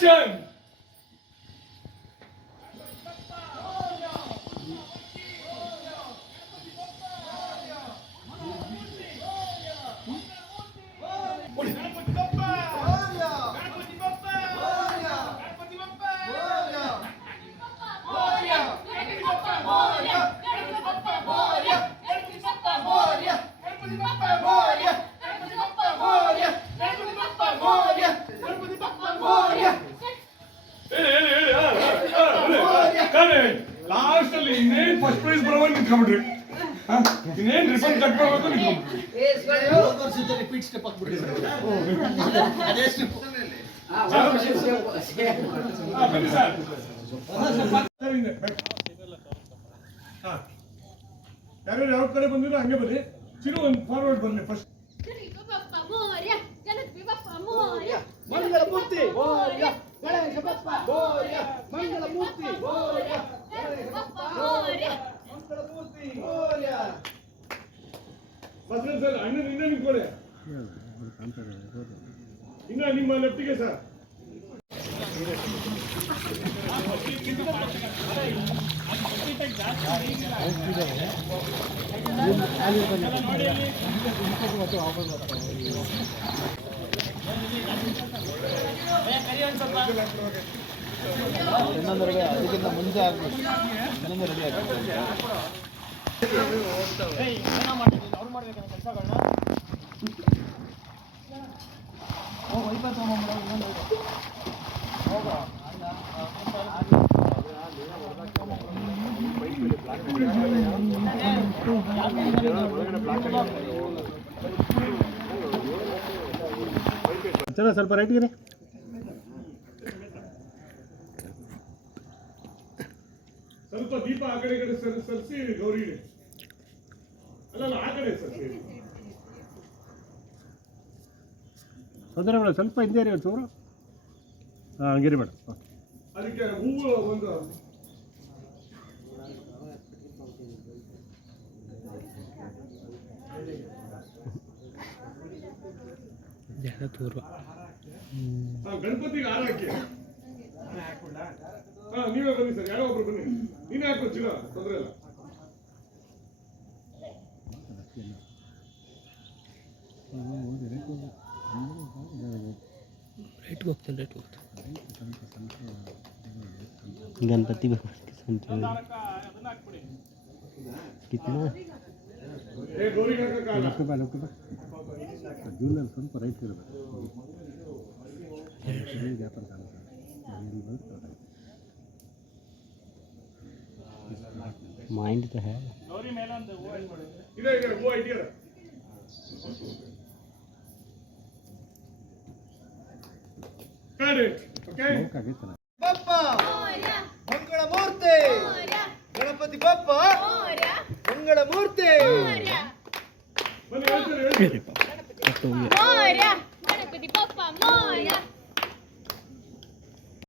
Action. Last ಅಲ್ಲಿ ಇನ್ನೇನ್ first prize ಬರೋವಾಗ ನಿಂತ್ಕೊಂಡ್ಬಿಡ್ರಿ. ಇನ್ನೇನ್ ರಿಪೋರ್ಟ್ ಕಟ್ ಮಾಡ್ಬೇಕು ನಿಂತ್ಕೊಂಡ್ಬಿಡ್ರಿ. Repeat step ಹಾಕ್ಬಿಡ್ರಿ. ಬನ್ನಿ ಸರ್. ಯಾರು ಯಾವ ಕಡೆ ಬಂದಿರೋ ಹಂಗೆ ಬನ್ನಿ. ಚಿರು ಒಂದು ಫಾರ್ವರ್ಡ್ ಬನ್ನಿ ಫಸ್ಟ್. ಮಂಗಳಮೂರ್ತಿ ಮೋರ್ಯ, ಗಣೇಶ ಬಪ್ಪ ಮೋರ್ಯ, ಮಂಗಳಮೂರ್ತಿ ಮೋರ್ಯ, ಗಣೇಶ ಬಪ್ಪ ಮೋರ್ಯ, ಮಂಗಳಮೂರ್ತಿ ಮೋರ್ಯ. ಬಸವರಾಜ್ ಸರ್ ಅಣ್ಣ ಇನ್ನ ನಿಂತ್ಕೊಳ್ಳಿ. ಇನ್ನ ನಿಮ್ಮ ಲೆಫ್ಟಿಗೆ ಸರ್. ಅದಕ್ಕಿಂತ ಮುಂಚೆ ಆಗ್ಬೇಕು. ರೆಡಿ ಆಗುತ್ತೆ. ಅವ್ರು ಮಾಡ್ಬೇಕಂತ ಕೆಲಸಗಳನ್ನ ವೈಫೈ ಚಲೋ ಸ್ವಲ್ಪ ರೈಟ್ಗೆ ಸ್ವಲ್ಪ ದೀಪ ಆ ಕಡೆ ಸರಿಸಿ ಗೌರಿ ಅಲ್ಲ ಆ ಕಡೆ ಸರಿಸಿ. ತೊಂದರೆ ಬೇಡ, ಸ್ವಲ್ಪ ಹಿಂದೆ ರೀ ಚೂರು. ಹಾಂ ಹಂಗಿರಿ ಬೇಡ. ಅದಕ್ಕೆ ಹೂವು ಒಂದು ಗಣಪತಿಗೆ ಹಾರ ಹಾಕಿ. ನೀವೇ ಬನ್ನಿ ಸರ್, ಯಾರೋ ಒಬ್ರು ಬನ್ನಿ. ನೀನೇ ಹಾಕೋ ಚಿನ್ನ, ತೊಂದರೆ ಇಲ್ಲ. गणपति कितना ಜೂನಲ್ಲಿ ಸ್ವಲ್ಪ ರೈಟ್ ಇರಬೇಕು. माइंड तो है इधर वो आइडिया ओके ಬಪ್ಪ ಮಂಗಳಮೂರ್ತಿ ಗಣಪತಿ ಬಪ್ಪ ಮಂಗಳಮೂರ್ತಿ ಬನ್ನಿ ಹೇಳ್ತಾರೆ ಮೋರ್ಯ ಗಣಪತಿ ಬಪ್ಪ ಮೋರ್ಯ